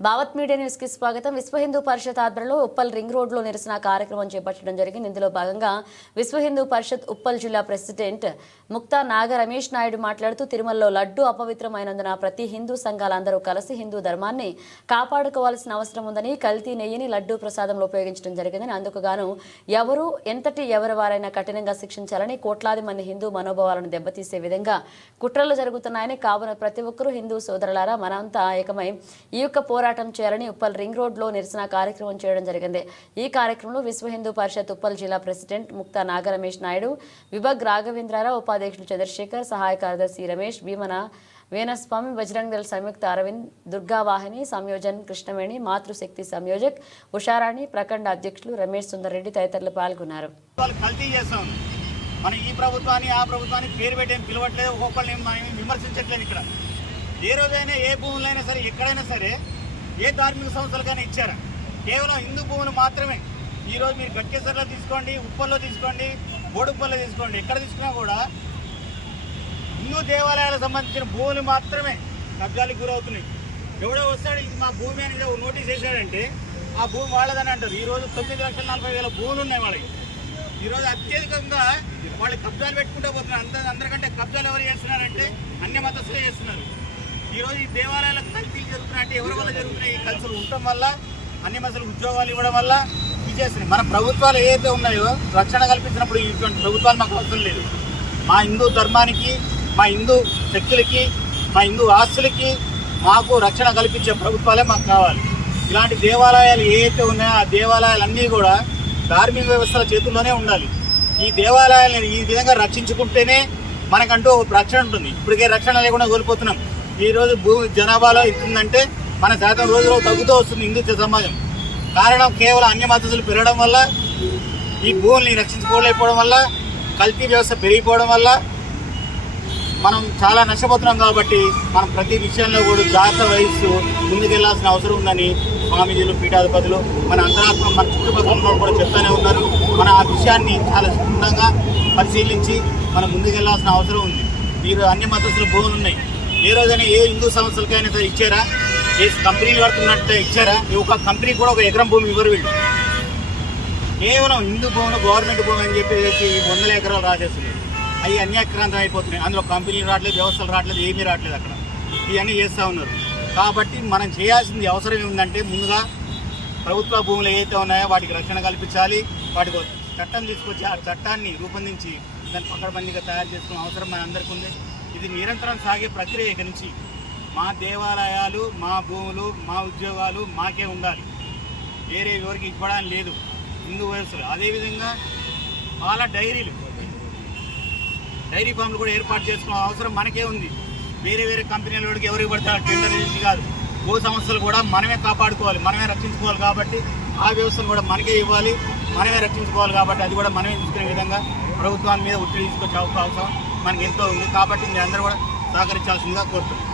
Bhavat media న్యూస్కి స్వాగతం. విశ్వ హిందూ పరిషత్ ఆధ్వర్యంలో ఉప్పల్ రింగ్ రోడ్లో నిరసన కార్యక్రమం చేపట్టడం జరిగింది. ఇందులో భాగంగా విశ్వ హిందూ పరిషత్ ఉప్పల్ జిల్లా ప్రెసిడెంట్ ముక్తా నాగ రమేష్ నాయుడు మాట్లాడుతూ తిరుమలలో లడ్డు అపవిత్రమైనందున ప్రతి హిందూ సంఘాలందరూ కలిసి హిందూ ధర్మాన్ని కాపాడుకోవాల్సిన అవసరం ఉందని కల్తీ నెయ్యిని లడ్డు ప్రసాదంలో ఉపయోగించడం జరిగిందని అందుకు గాను ఎవరు ఎంతటి ఎవరి వారైనా కఠినంగా శిక్షించాలని కోట్లాది మంది హిందూ మనోభావాలను దెబ్బతీసే విధంగా కుట్రలు జరుగుతున్నాయని కావున ప్రతి ఒక్కరూ హిందూ సోదరులారా మనంతా ఏకమై ఈ యొక్క పోరాటం చేయాలని ఉప్పల్ రింగ్ రోడ్లో నిరసన కార్యక్రమం చేయడం జరిగింది. ఈ కార్యక్రమంలో విశ్వ హిందూ పరిషత్ ఉప్పల్ జిల్లా ప్రెసిడెంట్ ముక్తా నాగరమేష్ నాయుడు విభాగ్ రాఘవేంద్రరావు ఉపాధ్యక్షుడు చంద్రశేఖర్ సహాయ కార్యదర్శి రమేష్ భీమన వేణస్వామి బజరంగ్ దళ సంయుక్త అరవింద్ దుర్గావాహిని సంయోజన్ కృష్ణవేణి మాతృశక్తి సంయోజక్ ఉషారాణి ప్రఖండ అధ్యక్షులు రమేష్ సుందర్ రెడ్డి తదితరులు పాల్గొన్నారు. వాళ్ళు కల్తీ మనం ఈ ప్రభుత్వాన్ని ఆ ప్రభుత్వాన్ని పేరు పెట్టేం పిలవట్లేదు ఒక్కొక్కరిని మనం విమర్శించట్లేదు ఇక్కడ. ఏ రోజైనా ఏ భూములైనా సరే ఎక్కడైనా సరే ఏ ధార్మిక సంస్థలకైనా ఇచ్చారా? కేవలం హిందూ భూములు మాత్రమే. ఈరోజు మీరు గట్కేసర్లో తీసుకోండి ఉప్పల్లో తీసుకోండి బోడుప్పల్లో తీసుకోండి. ఎక్కడ తీసుకున్నా కూడా హిందూ దేవాలయాలకు సంబంధించిన భూములు మాత్రమే కబ్జాలకు గురవుతున్నాయి. ఎవడో వస్తాడు ఇది మా భూమి అని నోటీస్ వేసాడంటే ఆ భూమి వాళ్ళదని అంటారు. ఈరోజు తొమ్మిది లక్షల నలభై వేల భూములు ఉన్నాయి వాళ్ళకి. ఈరోజు అత్యధికంగా వాళ్ళు కబ్జాలు పెట్టుకుంటూ పోతున్నారు. అంత అందరికంటే కబ్జాలు ఎవరు చేస్తున్నారంటే అన్ని మతస్థులు చేస్తున్నారు. ఈరోజు ఈ దేవాలయాలకు కల్తీలు జరుగుతున్నాయంటే ఎవరి వల్ల జరుగుతున్నాయి? ఈ కల్చర్ ఉండటం వల్ల అన్ని మసలు ఉద్యోగాలు ఇవ్వడం వల్ల ఇవి చేస్తున్నాయి. మన ప్రభుత్వాలు ఏదైతే ఉన్నాయో రక్షణ కల్పించినప్పుడు ఇటువంటి ప్రభుత్వాలు మాకు అవసరం లేదు. మా హిందూ ధర్మానికి మా హిందూ శక్తులకి మా హిందూ ఆస్తులకి మాకు రక్షణ కల్పించే ప్రభుత్వాలే మాకు కావాలి. ఇలాంటి దేవాలయాలు ఏవైతే ఉన్నాయో ఆ దేవాలయాలన్నీ కూడా ధార్మిక వ్యవస్థల చేతుల్లోనే ఉండాలి. ఈ దేవాలయాలను ఈ విధంగా రక్షించుకుంటేనే మనకంటూ ఒక రక్షణ ఉంటుంది. ఇప్పటికే రక్షణ లేకుండా కోల్పోతున్నాం. ఈరోజు భూమి జనాభాలో ఇస్తుందంటే మన శాతం రోజు రోజు తగ్గుతూ వస్తుంది హిందూ సమాజం. కారణం కేవలం అన్య మద్దతులు పెరగడం వల్ల ఈ భూముల్ని రక్షించుకోలేకపోవడం వల్ల కల్తీ వ్యవస్థ పెరిగిపోవడం వల్ల మనం చాలా నష్టపోతున్నాం కాబట్టి మనం ప్రతి విషయంలో కూడా జాగ్రత్త వహిస్తూ ముందుకెళ్ళాల్సిన అవసరం ఉందని స్వామీజీలు పీఠాధిపతులు మన అంతరాత్మ మన చుట్టుపక్కల కూడా చెప్తూనే ఉన్నారు. మన ఆ విషయాన్ని చాలా క్షుణ్ణంగా పరిశీలించి మనం ముందుకెళ్ళాల్సిన అవసరం ఉంది. మీరు అన్ని మద్దతులు భూములు ఉన్నాయి. ఏ రోజైనా ఏ హిందూ సంస్థలకైనా సరే ఇచ్చారా? ఏ కంపెనీలు కడుతున్నట్టు ఇచ్చారా? ఈ ఒక కంపెనీ కూడా ఒక ఎకరం భూమి ఇవ్వరు వీళ్ళు. కేవలం హిందూ భూములు గవర్నమెంట్ భూమి అని చెప్పేసి వందల ఎకరాలు రాసేస్తుంది అవి అన్యాక్రాంతం అయిపోతున్నాయి. అందులో కంపెనీలు రావట్లేదు వ్యవస్థలు రావట్లేదు ఏమీ రావట్లేదు అక్కడ. ఇవన్నీ చేస్తూ ఉన్నారు. కాబట్టి మనం చేయాల్సింది అవసరం ఏముందంటే ముందుగా ప్రభుత్వ భూములు ఏవైతే ఉన్నాయో వాటికి రక్షణ కల్పించాలి. వాటికి చట్టం తీసుకొచ్చి ఆ చట్టాన్ని రూపొందించి దాన్ని పకడ్బందీగా తయారు చేసుకునే అవసరం మన అందరికీ ఉంది ఇది నిరంతరం సాగే ప్రక్రియ ఇక నుంచి. మా దేవాలయాలు మా భూములు మా ఉద్యోగాలు మాకే ఉండాలి. వేరే ఎవరికి ఇవ్వడానికి లేదు. హిందూ వయస్సులు అదేవిధంగా పాల డైరీలు. డైరీ ఫామ్లు కూడా ఏర్పాటు చేసుకునే అవసరం మనకే ఉంది. వేరే వేరే కంపెనీల వాడికి ఎవరికి పడతారు టెండర్ చేసి కాదు. గో సంస్థలు కూడా మనమే కాపాడుకోవాలి. మనమే రక్షించుకోవాలి కాబట్టి ఆ వ్యవస్థను కూడా మనకే ఇవ్వాలి. మనమే రక్షించుకోవాలి కాబట్టి అది కూడా మనమే చూసుకునే విధంగా ప్రభుత్వాన్ని మీద ఒత్తిడి తీసుకొచ్చే అవకాశం మనకి ఎంతో ఉంది కాబట్టి మీరు అందరూ కూడా సహకరించాల్సిందిగా కోరుతున్నాం.